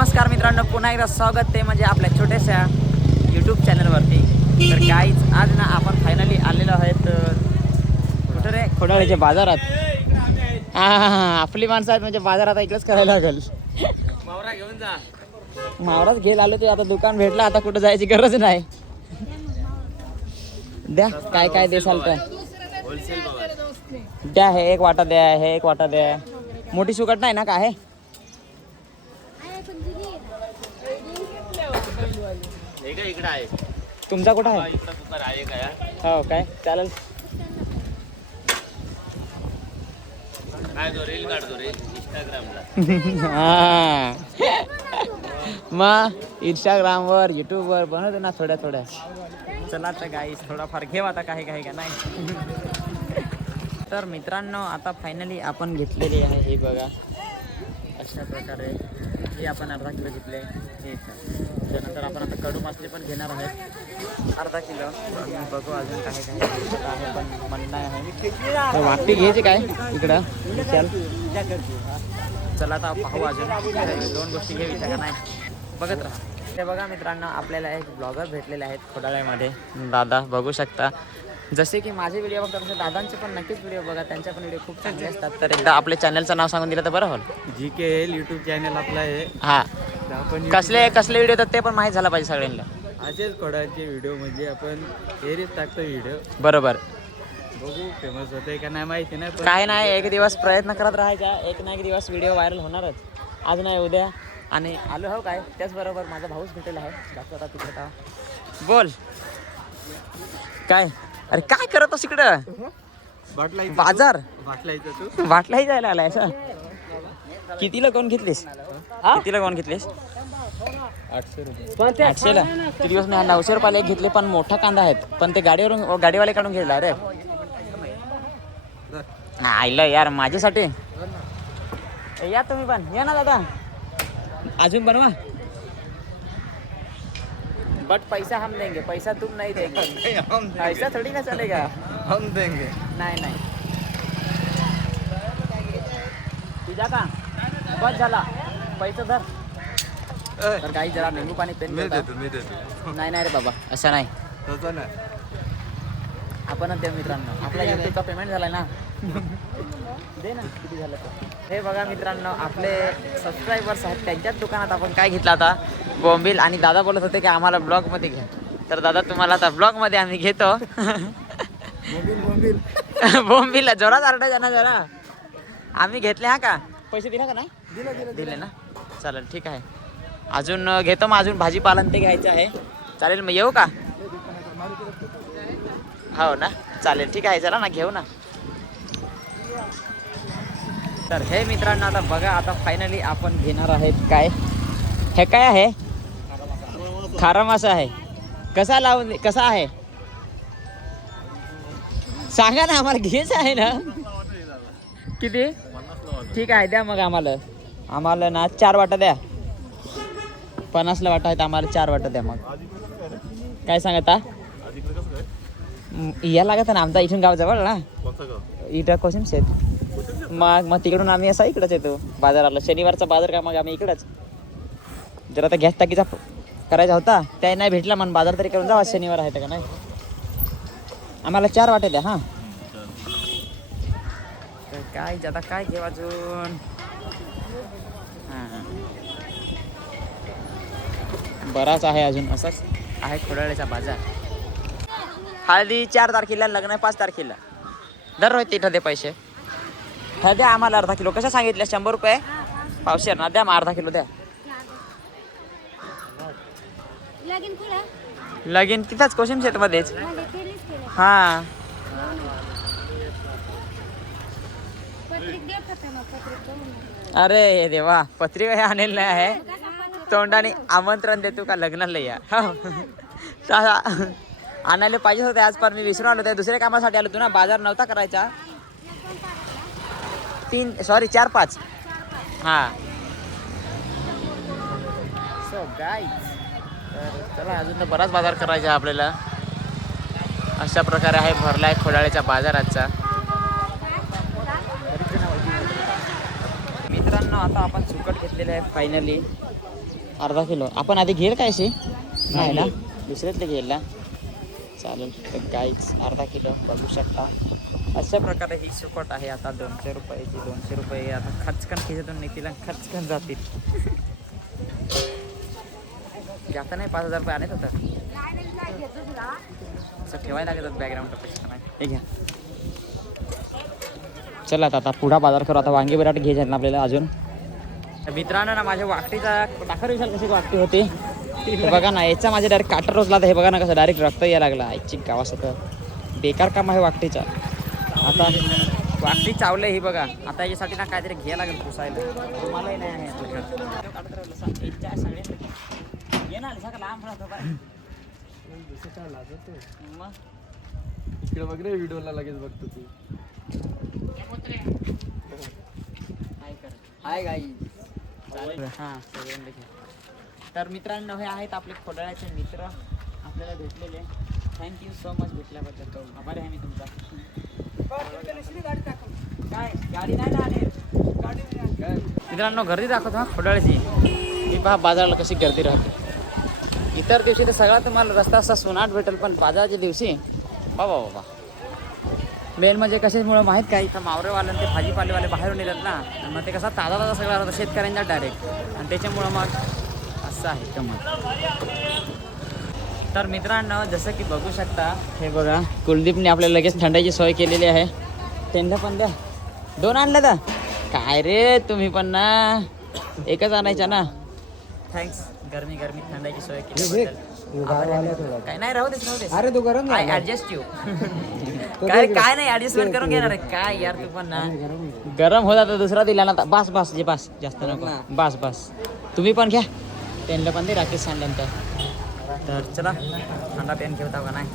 नमस्कार मित्रांनो, पुन्हा एकदा स्वागत आहे म्हणजे आपल्या छोट्याशा यूट्यूब चॅनलवरती. तर गाईज आज ना आपण फायनली आलेलो आहेत कुठं रे, खोडाळ्याच्या बाजारात. आपली माणसं आहेत म्हणजे बाजारात इकडेच करायला लागेल. मावरा घेऊन जा. मावराच घेऊन आलो ते, आता दुकान भेटलं, आता कुठं जायची गरज नाही. द्या काय काय देसाल का होलसेल भावात. द्या. हे एक वाटा द्या, हे एक वाटा द्या. मोठी सुकट नाही ना का आहे? इकडे आहे. तुमचा कुठं आहे? इथं कुकर आहे काय? हो काय, चालेल. काय तो रील काढतो रे इंस्टाग्रामला. हा मग इंस्टाग्रामवर यूट्यूबवर बनवते ना थोड्या थोड्या. चला तर गाईस थोडाफार घेऊ आता काही काही का नाही. तर मित्रांनो आता फायनली आपण घेतलेली आहे हे बघा, अशा प्रकारे हे आपण अर्धा किलो घेतले. हे त्यानंतर आपण आता कडू मासले पण घेणार आहे अर्धा किलो. बघू अजून काही काही आहे पण म्हणणं आहे वाटी घ्यायची काय इकडं. चला आता पाहू अजून दोन गोष्टी घेऊ का नाही, बघत राहा. ते बघा मित्रांनो, आपल्याला एक ब्लॉगर भेटलेले आहेत खोडाळ्यामध्ये, दादा बघू शकता. जसे की माझे व्हिडिओ बघता तसे दादांचे पण नक्कीच व्हिडिओ बघा, त्यांच्या पण व्हिडिओ खूप चांगले असतात. तर एकदा आपल्या चॅनलचं नाव सांगून दिलं तर बरं होईल. GKL यूट्यूब चॅनल आपला आहे. हा, आपण कसले कसले व्हिडिओ तर ते पण माहीत झालं पाहिजे सगळ्यांना. असेच खोडाचे व्हिडिओ म्हणजे आपण एरीत टाकतो व्हिडिओ. बरोबर. बघू फेमस होते का नाही माहिती नाही, पण काय नाही, एक दिवस प्रयत्न करत राहायचा, एक ना एक दिवस व्हिडिओ व्हायरल होणारच. आज नाही उद्या. आणि आलो हो काय, त्याचबरोबर माझा भाऊच भेटलेला आहे. जातो आता तिकडे का बोल काय. अरे काय करत होस इकडं? बाटला बाजार बाटला इथं तू वाटलाही जायला आलाय असं. कितीला कोण घेतलीस? कितीला कोण घेतलीस? 800 रुपये. 800ला. किती दिवस मी 900 रुपयाला एक घेतले, पण मोठा कांदा आहेत, पण ते गाडीवाले काढून घेतला रे. आईला यार माझ्यासाठी या तुम्ही पण या ना दादा, अजून बनवा. बट पैसा हम देंगे, पैसा तुम नहीं देंगे. ऐसा थोड़ी ना चलेगा. हम देंगे. नाही नाही तुझा का बस झाला, पैसा धर. तर काही जरा लिंबू पाणी पेन मी देता. देतो. नाही नाही रे बाबा, असं नाही. तसं नाही. आपणच द्या मित्रांनो, आपला यूट्यूबचा पेमेंट झालाय ना. दे ना किती झालं तर. हे बघा मित्रांनो, आपले सबस्क्रायबर्स आहेत, त्यांच्याच दुकानात आपण काय घेतलं आता, बोंबील. आणि दादा बोलत होते की आम्हाला ब्लॉगमध्ये घ्या. तर दादा तुम्हाला आता ब्लॉगमध्ये आम्ही घेतो. बोंबील जोरात आरडायचा ना जरा. आम्ही घेतले हा का, पैसे दिले का नाही? दिले ना, चालेल ठीक आहे. अजून घेतो मग, अजून भाजीपालन ते घ्यायचं आहे. चालेल मग येऊ का? हो ना, चालेल ठीक आहे, चला ना घेऊ ना. तर हे मित्रांनो आता बघा, आता फायनली आपण घेणार आहेत काय, हे काय आहे? खारा मासा आहे. कसा लावून कसा आहे सांगा ना, आम्हाला घ्यायचं आहे ना. किती? ठीक आहे द्या मग आम्हाला ना 4 वाटा द्या. 50ला वाटा आहेत, आम्हाला 4 वाटा द्या. मग काय सांगता या लागत ना, आमचा इथून गाव जवळ ना, इथं कोशिम शेत. मग तिकडून आम्ही असा इकडंच येतो बाजाराला. शनिवारचा बाजार का, मग आम्ही इकडंच. जर आता गॅस टाकीचा करायचा होता, त्या नाही भेटला, म्हणून बाजार तरी करून जावा. शनिवार आहे का नाही. आम्हाला 4 वाटे द्या. हां काय आता काय घेऊ अजून. हां बराच आहे अजून, असाच आहे खोडाळ्याचा बाजार. हळदी 4 तारखेला, लग्न 5 तारखेला. दररोज तिथं दे पैसे. हा द्या आम्हाला अर्धा किलो. कशा सांगितल्या? 100 रुपये पावशेर ना. द्या मग अर्धा किलो द्या. लगीन तिथंच कोशिम शेतमध्येच. हां अरे देवा, पत्रिका आणलेली नाही आहे. तोंडाने आमंत्रण देतो का लग्नाला या. आणायला पाहिजे होते आज, पण मी विसरून आलो. ते दुसऱ्या कामासाठी आलो तू ना, बाजार नव्हता करायचा. 4-5. हां सो गाईज, तर चला अजून तर बराच बाजार करायचा आहे आपल्याला. अशा प्रकारे आहे भरलाय खोडाळ्याच्या बाजाराचा. मित्रांनो आता आपण सुकट घेतलेले आहे फायनली. अर्धा किलो. आपण आधी घेईल काय अशी नाही ना, दुसऱ्यातले घेईल ना, चालेल. तर गाईच अर्धा किलो बघू शकता. अशा प्रकारे ही सुकट आहे. आता 200 रुपयाची. 200 रुपये आता खचकन खिशातून निघतील आणि खचकन जातील. जाता नाही 5,000 रुपये आणत होतात. असं ठेवायला लागतात बॅकग्राऊंड पैसे नाही. हे घ्या. चला आता पुढा बाजार करू. आता वांगी बटाटे घ्यायचे ना आपल्याला अजून. मित्रांनो ना, माझ्या वाकटीचा दाखर विशाल कशी वाकटी होती हे बघा ना. याचा माझ्या डायरेक्ट काटर रोजला तर हे बघा ना कसं डायरेक्ट रक्त यायला लागला. आईची गावासं बेकार काम आहे वाकटीचा. आता वाकटी चावलं ही बघा. आता याच्यासाठी ना काहीतरी घ्यायला लागेल पुसायला. मलाही नाही आहे लांब राहतो मग इकडे बघ रे, व्हिडिओला लगेच बघतो तू. हाय गाई. हां तर मित्रांनो, हे आहेत आपले खोडाळ्याचे मित्र आपल्याला भेटलेले. थँक्यू सो मच भेटल्याबद्दल. आभारी आहे मी तुमचा. काय गाडी नाही ना आली. मित्रांनो गर्दी दाखवतो हा खोडाळ्याची. मी पहा बाजाराला कशी गर्दी राहते. इतर दिवशी तर सगळा तुम्हाला रस्ता असा सुनाट भेटेल, पण बाजाराच्या दिवशी बाबा बाबा मेन म्हणजे कशामुळं माहीत काय, इथं मावरेवाले ते भाजीपालेवाले बाहेरून येतात ना, मग ते कसा ताजा ताजा सगळा राहतो शेतकऱ्यांचा डायरेक्ट, आणि त्याच्यामुळं मग असं आहे गमत. तर मित्रांनो जसं की बघू शकता, हे बघा कुलदीपने आपल्याला लगेच थंडाची सोय केलेली आहे. त्यांना पण द्या. 2 आणलं तर काय रे तुम्ही पण ना, एकच आणायचा ना. थँक्स. गरमी थंडाची सोय केल्याबद्दल. काय नाही राहू दे. अरे तू गरम आय ऍडजस्ट यू. काय नाही ऍडजस्टमेंट करून घेणार आहे काय यार तू पण ना. गरम होता तर दुसरा दिला ना. बस जास्त नको. बस तुम्ही पण घ्या. त्यांना पण दे राकेश सांडल्यानंतर. तर चला थंडा पेन घेऊता का नाही.